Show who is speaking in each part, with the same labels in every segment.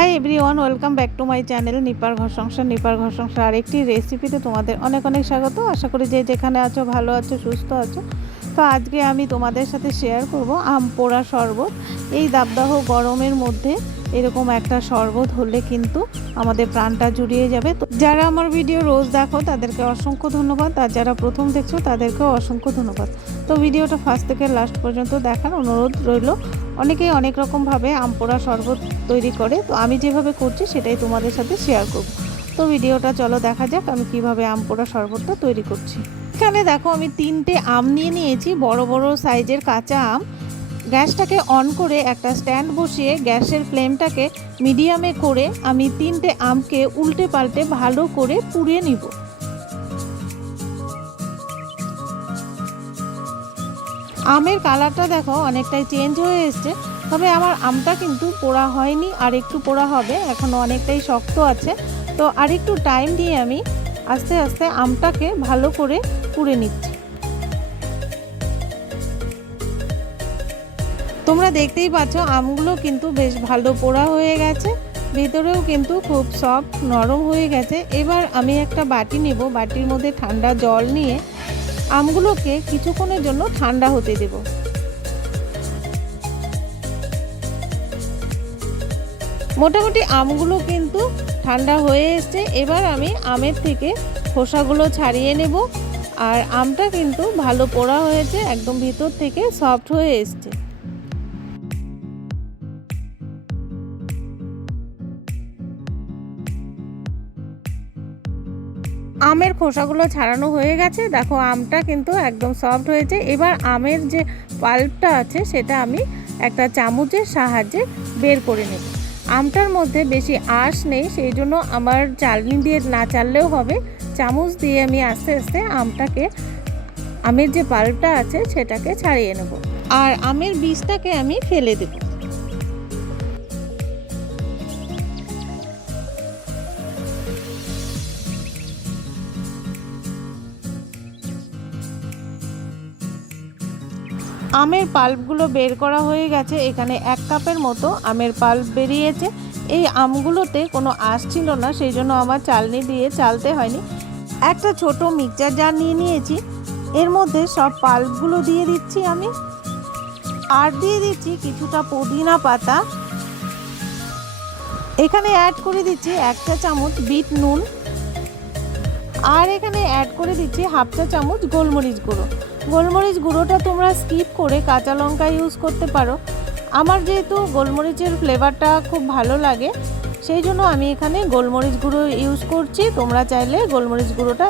Speaker 1: Hi everyone welcome back to my channel নিপার ঘর সংসার নিপার ঘর সংসার আরেকটি রেসিপিতে তোমাদের অনেক অনেক স্বাগত। আশা করি যে যেখানে আছো, ভালো আছো, সুস্থ আছো। তো আজকে আমি তোমাদের সাথে শেয়ার করব আম পোড়া শরবত। এই দাবদাহ গরমের মধ্যে এরকম একটা শরবত হলে কিন্তু আমাদের প্রাণটা জুড়িয়ে যাবে। তো যারা আমার ভিডিও রোজ দেখো, তাদেরকে অসংখ্য ধন্যবাদ। আর যারা প্রথম দেখছ, তাদেরকেও অসংখ্য ধন্যবাদ। তো ভিডিওটা ফার্স্ট থেকে লাস্ট পর্যন্ত দেখার অনুরোধ রইল। অনেকেই অনেক রকমভাবে পোড়া শরবত তৈরি করে, তো আমি যেভাবে করছি সেটাই তোমাদের সাথে শেয়ার করব। তো ভিডিওটা চলো দেখা যাক আমি কীভাবে পোড়া শরবতটা তৈরি করছি। এখানে দেখো আমি তিনটে আম নিয়ে নিয়েছি, বড় বড় সাইজের কাঁচা আম। গ্যাসটাকে অন করে একটা স্ট্যান্ড বসিয়ে গ্যাসের ফ্লেমটাকে মিডিয়ামে করে আমি তিনটে আমকে উল্টে পাল্টে ভালো করে পুড়িয়ে নিব। আমের কালারটা দেখো অনেকটাই চেঞ্জ হয়ে এসছে, তবে আমার আমটা কিন্তু পোড়া হয়নি, আর একটু পোড়া হবে এখনও অনেকটাই শক্ত আছে। তো আর একটু টাইম দিয়ে আমি আস্তে আস্তে আমটাকে ভালো করে পুড়ে নিচ্ছি। তোমরা দেখতেই পাচ্ছ আমগুলো কিন্তু বেশ ভালো পোড়া হয়ে গেছে, ভেতরেও কিন্তু খুব সফট নরম হয়ে গেছে। এবার আমি একটা বাটি নেব, বাটির মধ্যে ঠান্ডা জল নিয়ে আমগুলোকে কিছুক্ষণের জন্য ঠান্ডা হতে দেব। মোটামুটি আমগুলো কিন্তু ঠান্ডা হয়ে এসছে। এবার আমি আমের থেকে খোসাগুলো ছাড়িয়ে নেব। আর আমটা কিন্তু ভালো পোড়া হয়েছে, একদম ভিতর থেকে সফট হয়ে এসছে। আমের খোসাগুলো ছাড়ানো হয়ে গেছে। দেখো, আমটা কিন্তু একদম সফট হয়েছে। এবার আমের যে পাল্পটা আছে, সেটা আমি একটা চামচের সাহায্যে বের করে নেব। আমটার মধ্যে বেশি আঁশ নেই, সেই জন্য আমার চালনি দিয়ে না চাললেও হবে। চামচ দিয়ে আমি আস্তে আস্তে আমটাকে, আমের যে পাল্পটা আছে, সেটাকে ছাড়িয়ে নেব। আর আমের বীজটাকে আমি ফেলে দেবো। আমের পাল্পগুলো বের করা হয়ে গেছে। এখানে এক কাপের মতো আমের পাল্প বেরিয়েছে। এই আমগুলোতে কোনো আঁশ ছিল না, সেই জন্য আমার চালনি দিয়ে চালতে হয়নি। একটা ছোট মিক্সচার জার নিয়ে নিয়েছি। এর মধ্যে সব পাল্পগুলো দিয়ে দিচ্ছি আমি। আর দিয়ে দিচ্ছি কিছুটা পুদিনা পাতা। এখানে অ্যাড করে দিচ্ছি এক চা চামচ বিট নুন। আর এখানে অ্যাড করে দিচ্ছি হাফ চা চামচ গোলমরিচ গুঁড়ো। গোলমরিচ গুঁড়োটা তোমরা স্কিপ করে কাঁচা লঙ্কা ইউজ করতে পারো। আমার যেহেতু গোলমরিচের ফ্লেভারটা খুব ভালো লাগে, সেই জন্য আমি এখানে গোলমরিচ গুঁড়ো ইউজ করছি। তোমরা চাইলে গোলমরিচ গুঁড়োটা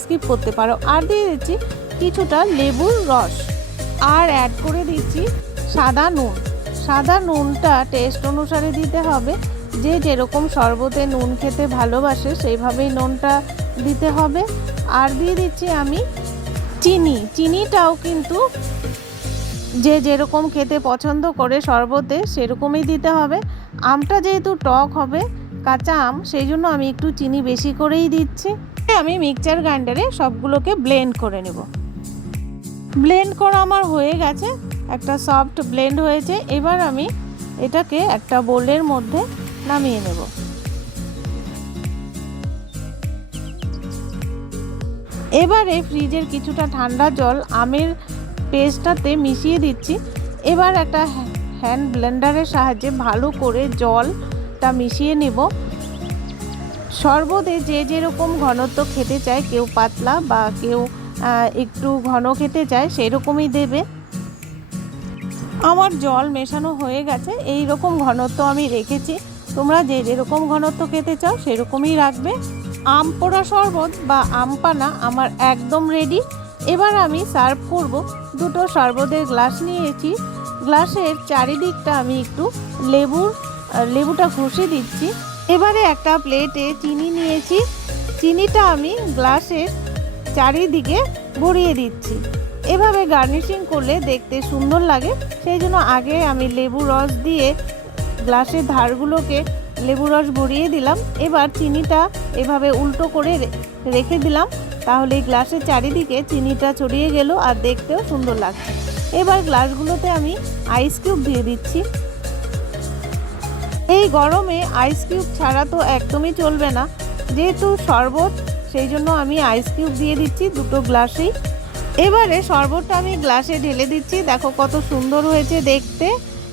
Speaker 1: স্কিপ করতে পারো। আর দিয়ে দিচ্ছি কিছুটা লেবুর রস। আর অ্যাড করে দিচ্ছি সাদা নুন। সাদা নুনটা টেস্ট অনুসারে দিতে হবে। যে যেরকম শরবতে নুন খেতে ভালোবাসে, সেইভাবেই নুনটা দিতে হবে। আর দিয়ে দিচ্ছি আমি চিনি, চিনিটাও কিন্তু যে যেরকম খেতে পছন্দ করে শরবতে সেরকমই দিতে হবে। আমটা যেহেতু টক হবে, কাঁচা আম, সেই জন্য আমি একটু চিনি বেশি করেই দিচ্ছি। আমি মিক্সচার গ্রাইন্ডারে সবগুলোকে ব্লেন্ড করে নেব। ব্লেন্ড করা আমার হয়ে গেছে, একটা সফট ব্লেন্ড হয়েছে। এবার আমি এটাকে একটা বোলের মধ্যে নামিয়ে নেব। এবারে ফ্রিজের কিছুটা ঠান্ডা জল আমের পেস্টটাতে মিশিয়ে দিচ্ছি। এবার একটা হ্যান্ড ব্লেন্ডারের সাহায্যে ভালো করে জলটা মিশিয়ে নেব। শরবতে যে যেরকম ঘনত্ব খেতে চায়, কেউ পাতলা বা কেউ একটু ঘন খেতে চায় সেই রকমই দেবে। আমার জল মেশানো হয়ে গেছে এই রকম ঘনত্ব আমি রেখেছি। তোমরা যে যেরকম ঘনত্ব খেতে চাও, সেরকমই রাখবে। আম পোড়া শরবত বা আম পানা আমার একদম রেডি এবার আমি সার্ভ করব দুটো শরবতের গ্লাস নিয়েছি। গ্লাসের চারিদিকটা আমি একটু লেবুর লেবুটা ঘষে দিচ্ছি। এবারে একটা প্লেটে চিনি নিয়েছি। চিনিটা আমি গ্লাসের চারিদিকে ভরিয়ে দিচ্ছি। এভাবে গার্নিশিং করলে দেখতে সুন্দর লাগে। সেই জন্য আগে আমি লেবু রস দিয়ে গ্লাসের ধারগুলোকে লেবু রস ভরিয়ে দিলাম। এবার চিনিটা এভাবে উল্টো করে রেখে দিলাম। তাহলে গ্লাসের চারিদিকে চিনিটা ছড়িয়ে গেল আর দেখতেও সুন্দর লাগছে। এবার গ্লাসগুলোতে আমি আইস কিউব দিয়ে দিচ্ছি। এই গরমে আইস কিউব ছাড়া তো একদমই চলবে না। যেহেতু শরবত, সেই জন্য আমি আইস কিউব দিয়ে দিচ্ছি দুটো গ্লাসেই। এবারে শরবতটা আমি গ্লাসে ঢেলে দিচ্ছি। দেখো কত সুন্দর হয়েছে দেখতে।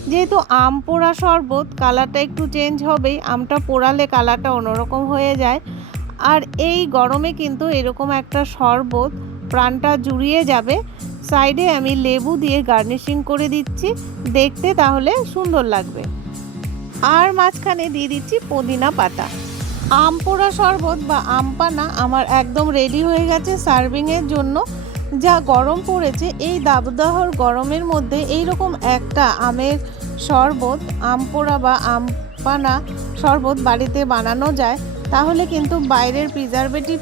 Speaker 1: যেহেতু আম পোড়া শরবত, কালারটা একটু চেঞ্জ হবেই, আমটা পোড়ালে কালারটা অন্যরকম হয়ে যায়। আর এই গরমে কিন্তু এরকম একটা শরবত প্রাণটা জুড়িয়ে যাবে। সাইডে আমি লেবু দিয়ে গার্নিশিং করে দিচ্ছি, দেখতে তাহলে সুন্দর লাগবে। আর মাঝখানে দিয়ে দিচ্ছি পুদিনা পাতা। আম পোড়া শরবত বা আম পানা আমার একদম রেডি হয়ে গেছে সার্ভিংয়ের জন্য। যা গরম পড়েছে, এই দাবদাহর গরমের মধ্যে এই রকম একটা আমের শরবত আম পোড়া বা আম পানা শরবত বাড়িতে বানানো যায়, তাহলে কিন্তু বাইরের প্রিজারভেটিভ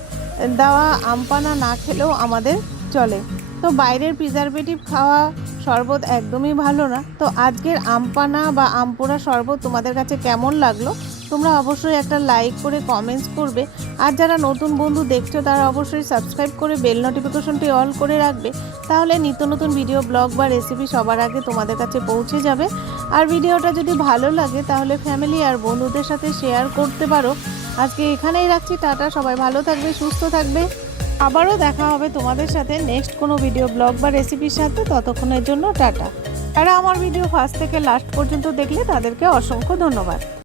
Speaker 1: দেওয়া আম পানা না খেলেও আমাদের চলে। তো বাইরের প্রিজারভেটিভ খাওয়া শরবত একদমই ভালো না। তো আজকের আম পানা বা আম পোড়া শরবত তোমাদের কাছে কেমন লাগল? তোমরা অবশ্যই একটা লাইক করে কমেন্টস করবে। আর যারা নতুন বন্ধু দেখছ, তারা অবশ্যই সাবস্ক্রাইব করে বেল নোটিফিকেশনটি অল করে রাখবে। তাহলে নিত্য নতুন ভিডিও ব্লগ বা রেসিপি সবার আগে তোমাদের কাছে পৌঁছে যাবে। আর ভিডিওটা যদি ভালো লাগে, তাহলে ফ্যামিলি আর বন্ধুদের সাথে শেয়ার করতে পারো। আজকে এখানেই রাখছি, টাটা, সবাই ভালো থাকবে, সুস্থ থাকবে। আবারও দেখা হবে তোমাদের সাথে নেক্সট কোনো ভিডিও ব্লগ বা রেসিপির সাথে। ততক্ষণের জন্য টাটা। তারা আমার ভিডিও ফার্স্ট থেকে লাস্ট পর্যন্ত দেখলে, তাদেরকে অসংখ্য ধন্যবাদ।